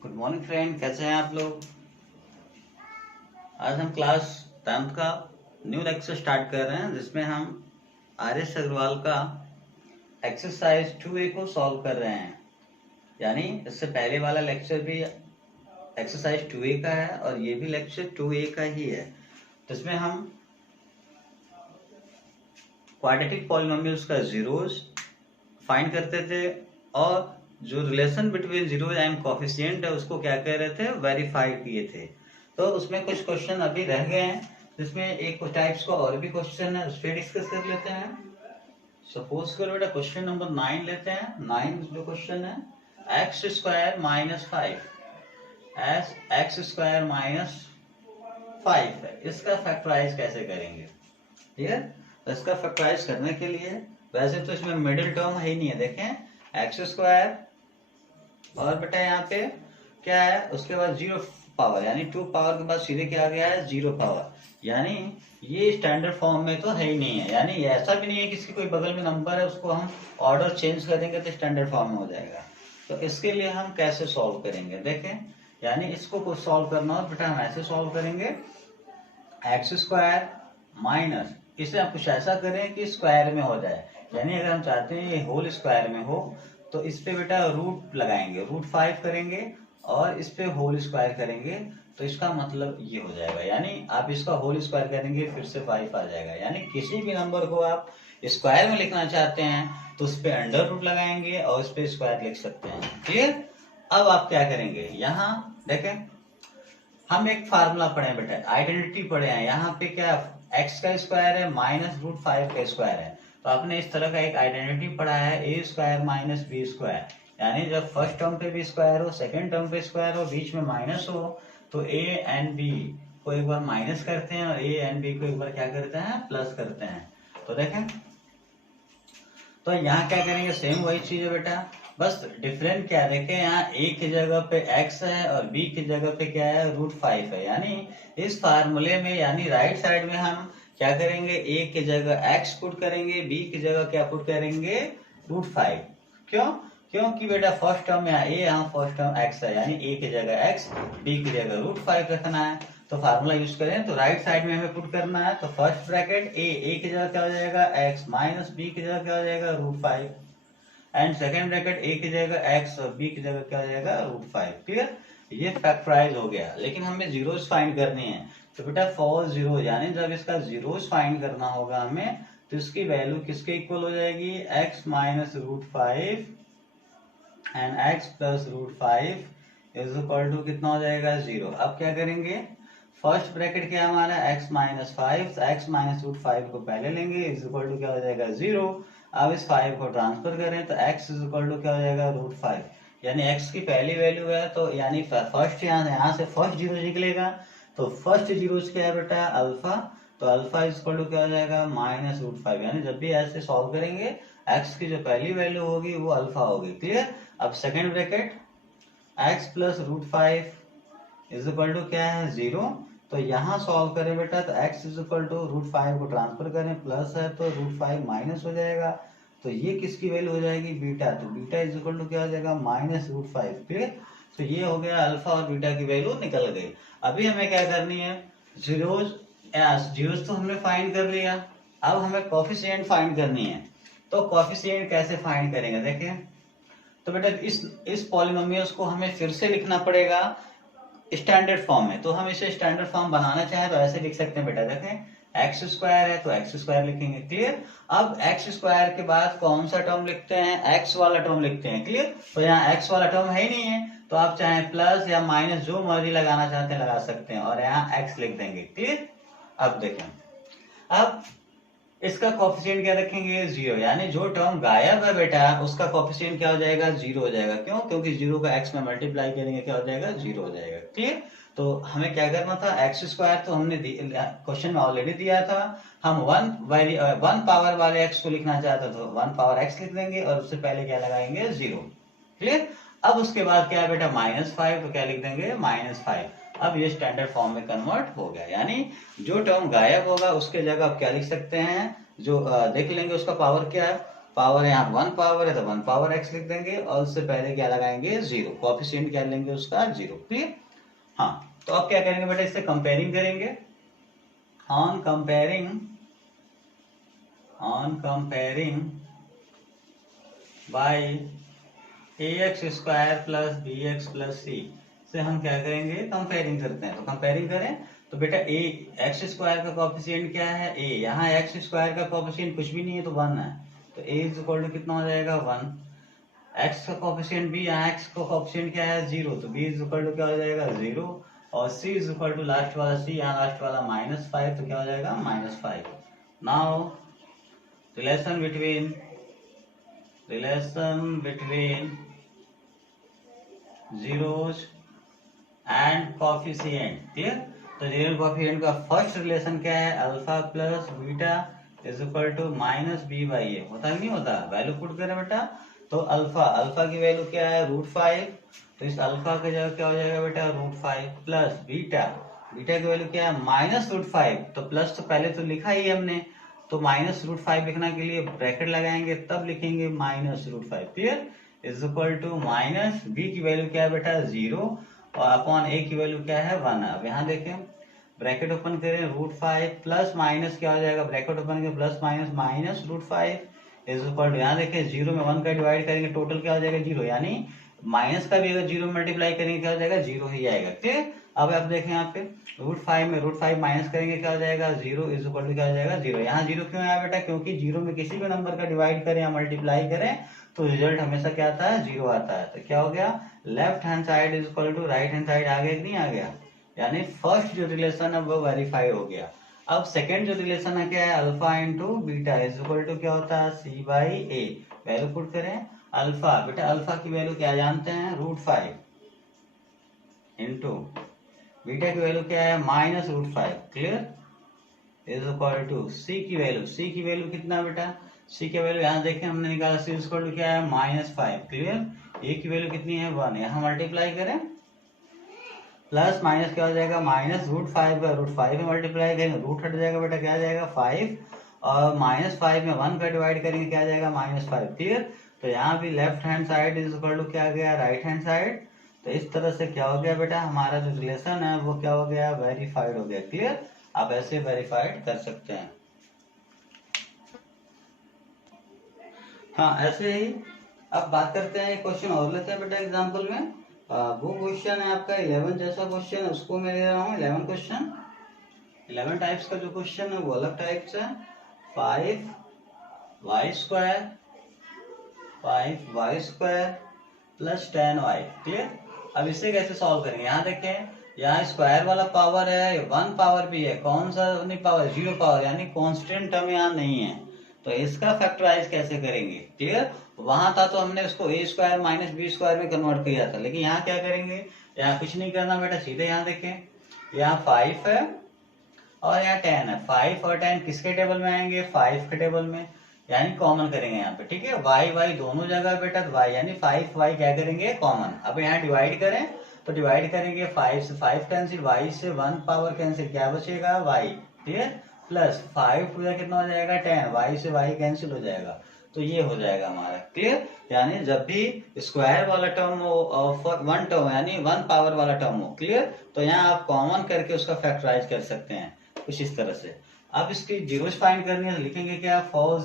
Good morning friend, कैसे हैं आप लोग। आज हम क्लास 10th का न्यू लेक्चर स्टार्ट कर रहे हैं जिसमें हम आर एस अग्रवाल का एक्सरसाइज 2A को सॉल्व कर रहे हैं। यानी इससे पहले वाला लेक्चर भी एक्सरसाइज 2A का है और ये भी लेक्चर 2A का ही है। तो इसमें हम क्वाड्रेटिक पॉलिनोमियल्स का जीरोस फाइंड करते थे और जो relation between zero and coefficient है उसको क्या कह रहे थे, वेरीफाई किए थे। तो उसमें कुछ क्वेश्चन अभी रह गए हैं जिसमें एक कुछ टाइप्स का और भी क्वेश्चन है, उस पर डिस्कस कर लेते हैं। सपोज करो बेटा क्वेश्चन नंबर 9 लेते हैं। 9 जो क्वेश्चन है, x square minus 5 x square minus 5 है, इसका फैक्टराइज कैसे करेंगे। ठीक है, तो इसका फैक्टराइज करने के लिए वैसे तो इसमें मिडिल टर्म है ही नहीं है। देखें एक्स स्क्वायर और बेटा यहाँ पे क्या है, उसके बाद जीरो पावर यानी 2 पावर के बाद सीधे क्या आ गया है, 0 पावर। यानी ये स्टैंडर्ड फॉर्म में तो है ही नहीं है। यानी ऐसा भी नहीं है कि इसकी कोई बगल में नंबर है उसको हम ऑर्डर चेंज कर देंगे तो स्टैंडर्ड फॉर्म में हो जाएगा। तो इसके लिए हम कैसे सॉल्व करेंगे, देखें। यानी इसको कुछ सॉल्व करना हो बेटा हम ऐसे सॉल्व करेंगे, एक्स स्क्वायर माइनस इसे आप कुछ ऐसा करें कि स्क्वायर में हो जाए। यानी अगर हम चाहते हैं ये होल स्क्वायर में हो तो इस पे बेटा रूट लगाएंगे, √5 करेंगे और इस पे होल स्क्वायर करेंगे तो इसका मतलब ये हो जाएगा। यानी आप इसका होल स्क्वायर करेंगे फिर से 5 आ जाएगा। यानी किसी भी नंबर को आप स्क्वायर में लिखना चाहते हैं तो उस पे अंडर रूट लगाएंगे और इस पे स्क्वायर लिख सकते हैं। क्लियर। अब आप क्या करेंगे, यहाँ देखें हम एक फार्मूला पढ़े बेटा, आइडेंटिटी पढ़े हैं। यहाँ पे क्या एक्स का स्क्वायर है माइनस √5 का स्क्वायर है। तो आपने इस तरह का एक आइडेंटिटी पढ़ा है, ए स्क्वायर माइनस बी स्क्वायर। यानी जब फर्स्ट टर्म पे भी स्क्वायर हो, सेकंड टर्म पे स्क्वायर हो, बीच में माइनस हो तो ए एंड बी को एक बार माइनस करते हैं और ए एंड बी को एक बार क्या करते हैं, प्लस करते हैं। तो देखें तो यहाँ क्या करेंगे, सेम वही चीज है बेटा, बस डिफरेंट क्या है, देखें यहाँ ए की जगह पे x है और b की जगह पे क्या है, √5 है। यानी इस फार्मूले में यानी राइट साइड में हम क्या करेंगे, a की जगह x पुट करेंगे, b की जगह क्या पुट करेंगे, √5। क्यों, क्योंकि बेटा फर्स्ट टर्म यहाँ a, यहाँ फर्स्ट टर्म x है। यानी a की जगह x, b की जगह √5 रखना है। तो फार्मूला यूज करें तो राइट साइड में हमें पुट करना है। तो फर्स्ट ब्रैकेट a की जगह क्या हो जाएगा, x माइनस b की जगह क्या हो जाएगा, √5 एंड सेकेंड ब्रैकेट a की जगह x और b की जगह क्या हो जाएगा, √5। क्लियर। ये फैक्टराइज हो गया। लेकिन हमें जीरोस फाइंड करनी है। तो बेटा फॉर जीरो यानी जब इसका जीरोस फाइंड करना होगा हमें तो इसकी वैल्यू किसके इक्वल हो जाएगी, x minus √5 and x plus √5 is equal to कितना हो जाएगा, 0। अब क्या करेंगे, फर्स्ट ब्रैकेट क्या हमारा x माइनस 5, x माइनस √5 को पहले लेंगे इज इक्वल टू क्या हो जाएगा, 0। अब इस 5 को ट्रांसफर करें तो x इज इक्वल टू क्या हो जाएगा, √5। यानी x की पहली वैल्यू है तो यानी फर्स्ट यहाँ से फर्स्ट जीरो निकलेगा। तो फर्स्ट जीरो क्या है बेटा, अल्फा। तो अल्फा इज इक्वल टू क्या हो जाएगा, माइनस √5। यानी जब भी ऐसे सॉल्व करेंगे x की जो पहली वैल्यू होगी वो अल्फा होगी। क्लियर। अब second bracket x plus √5 is equal to क्या है, 0। तो यहाँ सॉल्व करें बेटा तो x इज इक्वल टू √5 को ट्रांसफर करें, प्लस है तो √5 माइनस हो जाएगा। तो ये किसकी वैल्यू हो जाएगी, बीटा। तो बीटा इज इक्वल टू क्या हो जाएगा, माइनस √5। क्लियर। तो ये हो गया अल्फा और बीटा की वैल्यू निकल गई। अभी हमें क्या करनी है, जीरोज तो हमने फाइंड कर लिया। अब हमें कोफिशिएंट फाइंड करनी है। तो कोफिशिएंट कैसे फाइंड करेंगे, देखें। तो बेटा इस पॉलिनोमियल्स को हमें फिर से लिखना पड़ेगा स्टैंडर्ड फॉर्म में। तो हम इसे स्टैंडर्ड फॉर्म बनाना चाहें तो ऐसे लिख सकते हैं बेटा, देखें एक्स स्क्वायर है तो एक्स स्क्वायर लिखेंगे। क्लियर। अब एक्स स्क्वायर के बाद कौन सा टर्म लिखते हैं, एक्स वाला टर्म लिखते हैं। क्लियर। तो यहाँ एक्स वाला टर्म है ही नहीं है तो आप चाहे प्लस या माइनस जो मर्जी लगाना चाहते हैं लगा सकते हैं और यहाँ एक्स लिख देंगे। क्लियर। अब देखें, अब इसका कोफिशिएंट क्या रखेंगे, 0। यानी जो टर्म गायब है बेटा उसका कोफिशिएंट क्या हो जाएगा, 0 हो जाएगा। क्यों, क्योंकि 0 का x में मल्टीप्लाई करेंगे क्या हो जाएगा, 0 हो जाएगा। क्लियर। तो हमें क्या करना था, एक्स स्क्वायर तो हमने क्वेश्चन में ऑलरेडी दिया था। हम वन पावर वाले x को लिखना चाहते तो 1 पावर x लिख देंगे और उससे पहले क्या लगाएंगे, 0। क्लियर। अब उसके बाद क्या है बेटा, -5 तो क्या लिख देंगे, -5। अब ये स्टैंडर्ड फॉर्म में कन्वर्ट हो गया। यानी जो टर्म गायब होगा उसके जगह आप क्या लिख सकते हैं, जो देख लेंगे उसका पावर क्या है, पावर यहाँ 1 पावर है तो 1 पावर x लिख देंगे और उससे पहले क्या लगाएंगे 0, कोएफिशिएंट क्या लेंगे उसका 0। क्लियर। हाँ तो अब क्या करेंगे बेटा, इससे कंपेयरिंग करेंगे। On comparing by ax square plus bx plus c से हम क्या करेंगे, कंपेयरिंग करते हैं। तो कंपेयरिंग करें तो बेटा a एक्स स्क्वायर का कोएफिशिएंट क्या है a, यहाँ एक्स स्क्वायर का कोएफिशिएंट कुछ भी नहीं है तो 1 है, तो a इज इक्वल टू कितना हो जाएगा 1। x का कोएफिशिएंट b, यहाँ x का कोएफिशिएंट क्या है 0, तो b इज इक्वल टू क्या हो जाएगा 0। और c is equal to last वाला c, यहाँ लास्ट वाला -5, तो क्या हो जाएगा -5। Now relation between zeros and coefficient. Clear. तो जीरो कोएफिशिएंट का फर्स्ट रिलेशन क्या है, alpha plus beta is equal to -b/a। होता नहीं होता, वैल्यू पुट करें बेटा। तो अल्फा की वैल्यू क्या है √5, तो इस अल्फा की जगह क्या हो जाएगा बेटा √5 प्लस बीटा की वैल्यू क्या है -√5, तो प्लस तो पहले तो लिखा ही हमने, तो -√5 लिखने के लिए ब्रैकेट लगाएंगे तब लिखेंगे -√5। Clear. Is equal to minus b की वैल्यू क्या है बेटा 0 और अपॉन a की वैल्यू क्या है 1। अब यहाँ देखें, ब्रैकेट ओपन करें, √5 प्लस माइनस क्या हो जाएगा, ब्रैकेट ओपन करें plus minus √5 is equal to, यहाँ देखें 0 में 1 का डिवाइड करेंगे टोटल क्या हो जाएगा 0, यानी माइनस का भी अगर 0 मल्टीप्लाई करेंगे क्या हो जाएगा 0 ही आएगा। ठीक। अब आप देखें यहाँ पे √5 में √5 माइनस करेंगे क्या हो जाएगा 0 इज इक्वल टू क्या हो जाएगा 0। यहाँ 0 क्यों आया बेटा, क्योंकि 0 में किसी भी नंबर का डिवाइड करें या मल्टीप्लाई करें तो रिजल्ट हमेशा क्या आता है 0 आता है। तो क्या हो गया, left hand side is equal to right hand side आ गया कि नहीं आ गया, यानी फर्स्ट जो रिलेशन है वो वेरीफाई हो गया। अब सेकंड जो रिलेशन है क्या है, alpha into beta is equal to क्या होता है c/a। वैल्यू पुट करें, अल्फा बेटा अल्फा की वैल्यू क्या जानते हैं √5 इंटू बीटा की वैल्यू क्या है -√5। Clear. Is equal to c की वैल्यू कितना बेटा, c की वैल्यू यहाँ देखें हमने निकाला, c इज इक्वल टू क्या है -5। क्लियर। a की वैल्यू कितनी है 1, यहाँ मल्टीप्लाई करें प्लस माइनस क्या हो जाएगा -√5 का √5 में मल्टीप्लाई करेंगे, रूट हट जाएगा बेटा क्या आ जाएगा 5 और -5 में 1 का डिवाइड करेंगे क्या आ जाएगा -5। क्लियर। तो यहाँ भी left hand side is equal to क्या आ गया राइट हैंड साइड। तो इस तरह से क्या हो गया बेटा, हमारा जो रिलेशन है वो क्या हो गया वेरीफाइड हो गया। क्लियर। आप ऐसे वेरीफाइड कर सकते हैं। हाँ ऐसे ही अब बात करते हैं, क्वेश्चन और लेते हैं बेटा एग्जाम्पल में। वो क्वेश्चन है आपका 11 जैसा क्वेश्चन है, उसको मैं ले रहा हूँ 11 क्वेश्चन। 11 टाइप्स का जो क्वेश्चन है वो अलग टाइप्स है। 5y square plus 10y। Clear. अब इसे कैसे सॉल्व करेंगे, यहाँ देखें, यहाँ स्क्वायर वाला पावर है 1 पावर भी है, कौन सा नहीं पावर 0 पावर, यानी कांस्टेंट टर्म यहाँ नहीं है, तो इसका फैक्टराइज कैसे करेंगे। क्लियर। वहां था तो हमने उसको a square minus B square में कन्वर्ट किया था, लेकिन यहाँ क्या करेंगे, यहाँ कुछ नहीं करना बेटा, सीधे यहाँ देखें यहाँ 5 है और यहाँ 10 है। 5 और 10 किसके टेबल में आएंगे 5 के टेबल में, यानी कॉमन करेंगे यहाँ पे। ठीक है, y दोनों जगह बेटा, तो y यानी 5y क्या करेंगे कॉमन। अब यहाँ डिवाइड करें तो डिवाइड करेंगे 5 से 5 कैंसिल, y से 1 पावर कैंसिल, क्या बचेगा y। क्लियर। प्लस 5 पूरा कितना हो जाएगा 10, y से y कैंसिल हो जाएगा, तो ये हो जाएगा हमारा। क्लियर। यानी जब भी स्क्वायर वाला टर्म हो और 1 टर्म यानी 1 पावर वाला टर्म हो, क्लियर, तो यहाँ आप कॉमन करके उसका फैक्टराइज कर सकते हैं कुछ इस तरह से। अब इसकी जीरोस फाइंड करनी है, तो लिखेंगे क्या, फॉर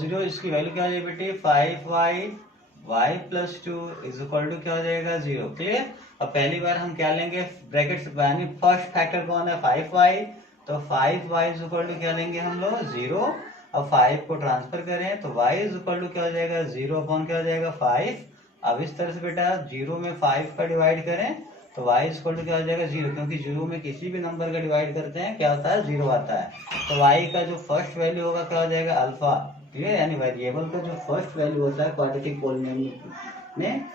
जीरो इसकी वैल्यू क्या हो जाएगी बेटी 5y plus 2 is equal to क्या हो जाएगा 0। क्लियर। अब पहली बार हम क्या लेंगे ब्रैकेट से, यानी फर्स्ट फैक्टर कौन है 5y, तो 5y इज इक्वल टू क्या लेंगे हम लोग 0। अब 5 को ट्रांसफर करें तो y इज इक्वल टू क्या हो जाएगा 0 अपॉन क्या हो जाएगा 5। अब इस तरह से बेटा 0 में 5 का डिवाइड करें तो y इज इक्वल टू क्या हो जाएगा 0, क्योंकि 0 में किसी भी नंबर का डिवाइड करते हैं क्या होता है 0 आता है। तो y का जो फर्स्ट वैल्यू होगा क्या हो जाएगा अल्फा। क्लियर। यानी वेरिएबल का जो फर्स्ट वैल्यू होता है क्वाड्रेटिक पॉलिनोमियल में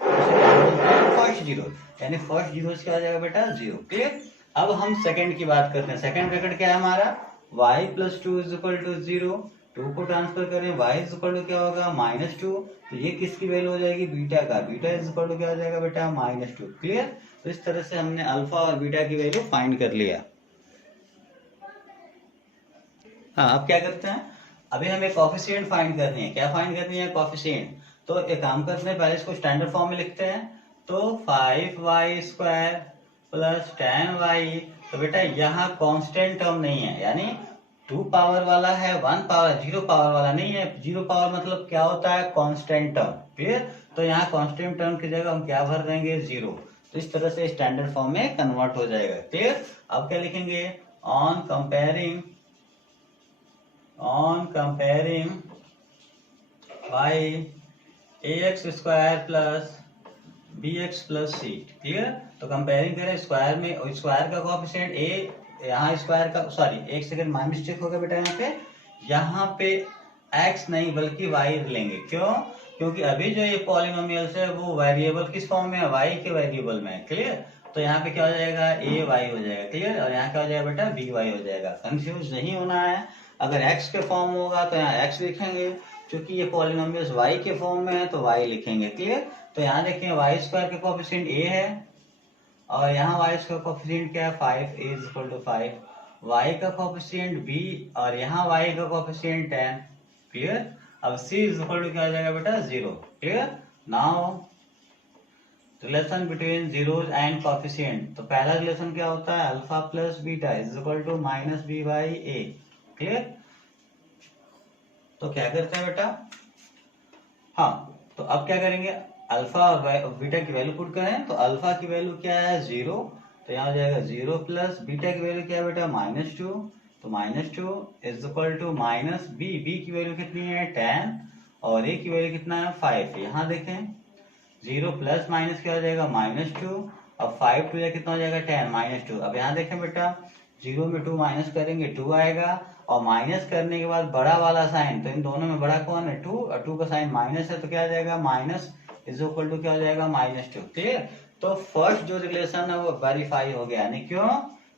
फर्स्ट जीरो, यानी फर्स्ट जीरो क्या हो जाएगा बेटा 0। क्लियर। अब हम सेकंड की बात करते हैं। सेकंड ब्रैकेट क्या है हमारा y plus 2 is equal to 0, 2 को ट्रांसफर करें y इज इक्वल टू क्या होगा -2, तो ये किसकी वैल्यू हो जाएगी बीटा का, बीटा इज इक्वल टू क्या हो जाएगा बेटा -2। क्लियर। तो इस तरह से हमने अल्फा और बीटा की वैल्यू फाइंड कर लिया। हाँ अब क्या करते हैं, अभी हमें कॉफिशिएंट फाइंड करनी है। क्या फाइंड करनी है? कॉफिशिएंट। तो एक काम करते हैं, पहले इसको स्टैंडर्ड फॉर्म में लिखते हैं। तो 5y² प्लस 10y। तो बेटा यहाँ कांस्टेंट टर्म नहीं है, यानी 2 पावर वाला है, 1 पावर, 0 पावर वाला नहीं है। 0 पावर मतलब क्या होता है? Constant term. क्लियर? तो यहाँ कांस्टेंट टर्म की जगह हम क्या भर देंगे? 0। तो इस तरह से स्टैंडर्ड फॉर्म में कन्वर्ट हो जाएगा। क्लियर? अब क्या लिखेंगे? On comparing by ax² plus bx plus c। Clear? तो कंपेयरिंग करें स्क्वायर में, स्क्वायर का कोएफिशिएंट a, यहाँ स्क्वायर का, सॉरी एक सेकंड माय मिस्टेक हो गया बेटा, यहाँ पे x नहीं बल्कि y लेंगे। क्यों? क्योंकि अभी जो ये पॉलिनोमियल्स है वो वेरिएबल किस फॉर्म में है? y के वेरिएबल में है। क्लियर? तो यहाँ पे क्या हो जाएगा? a y हो जाएगा। क्लियर? और यहाँ क्या हो जाएगा बेटा? b y हो जाएगा। कंफ्यूज नहीं होना है। अगर x के फॉर्म होगा तो यहाँ x लिखेंगे, क्योंकि ये पॉलिनोमियल्स y के फॉर्म में है तो y लिखेंगे। क्लियर? तो यहाँ देखें y² का कोएफिशिएंट a है और यहाँ y² का कोएफिशिएंट क्या है? 5, a is equal to 5। y का कोएफिशिएंट b और यहाँ y का कोएफिशिएंट 10। क्लियर? अब c इज इक्वल टू क्या हो जाएगा बेटा? 0। Clear? Now relation between zeros and coefficient. तो पहला रिलेशन क्या होता है? Alpha plus beta is equal to minus b by a। Clear? तो क्या करते हैं बेटा? हाँ, तो अब क्या करेंगे? अल्फा और बीटा की वैल्यू पुट करें। तो अल्फा की वैल्यू क्या है? 0। तो यहाँ हो जाएगा 0 प्लस बीटा की वैल्यू क्या है बेटा? -2। तो -2 is equal to minus b की वैल्यू कितनी है? 10 और a की वैल्यू कितना है? 5। यहाँ देखें 0 प्लस माइनस क्या हो जाएगा? -2 और 5 टू कितना हो जाएगा? 10 -2। अब यहाँ देखें बेटा 0 में 2 माइनस करेंगे 2 आएगा और माइनस करने के बाद बड़ा वाला साइन, तो इन दोनों में बड़ा कौन है? 2 और 2 का साइन माइनस है तो क्या आ जाएगा? माइनस इज इक्वल टू क्या हो जाएगा? -2। क्लियर? तो फर्स्ट जो रिलेशन है वो वेरीफाई हो गया। यानी क्यों?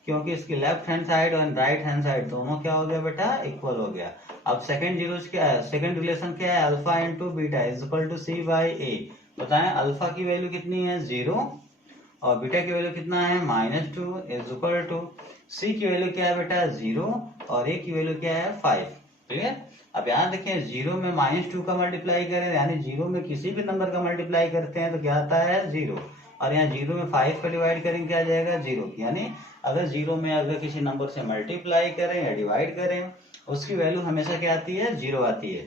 क्योंकि इसकी लेफ्ट हैंड साइड और राइट हैंड साइड दोनों क्या हो गया बेटा? इक्वल हो गया। अब सेकंड जीरोस क्या है? सेकंड रिलेशन क्या है? Alpha into beta is equal to c by a। बताएं अल्फा की वैल्यू कितनी है? 0 और बीटा की वैल्यू कितना है? -2 इज इक्वल टू c की वैल्यू क्या है बेटा? 0 और a की वैल्यू क्या है? 5। क्लियर? अब यहाँ देखें 0 में -2 का मल्टीप्लाई करें, यानी 0 में किसी भी नंबर का मल्टीप्लाई करते हैं तो क्या आता है? 0। और यहाँ 0 में 5 का डिवाइड करेंगे क्या आ जाएगा? 0। यानी अगर 0 में अगर किसी नंबर से मल्टीप्लाई करें या डिवाइड करें उसकी वैल्यू हमेशा क्या आती है? 0 आती है।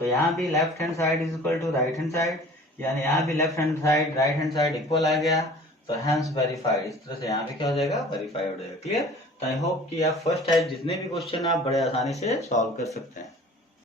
तो यहाँ भी left hand side is equal to right hand side, यानी यहाँ भी left hand side right hand side equal आ गया। तो हैंस वेरीफाइड। इस तरह से यहाँ पे क्या हो जाएगा? वेरीफाई हो जाएगा। क्लियर? तो आई होप कि आप फर्स्ट टाइप जितने भी क्वेश्चन आप बड़े आसानी से सॉल्व कर सकते हैं।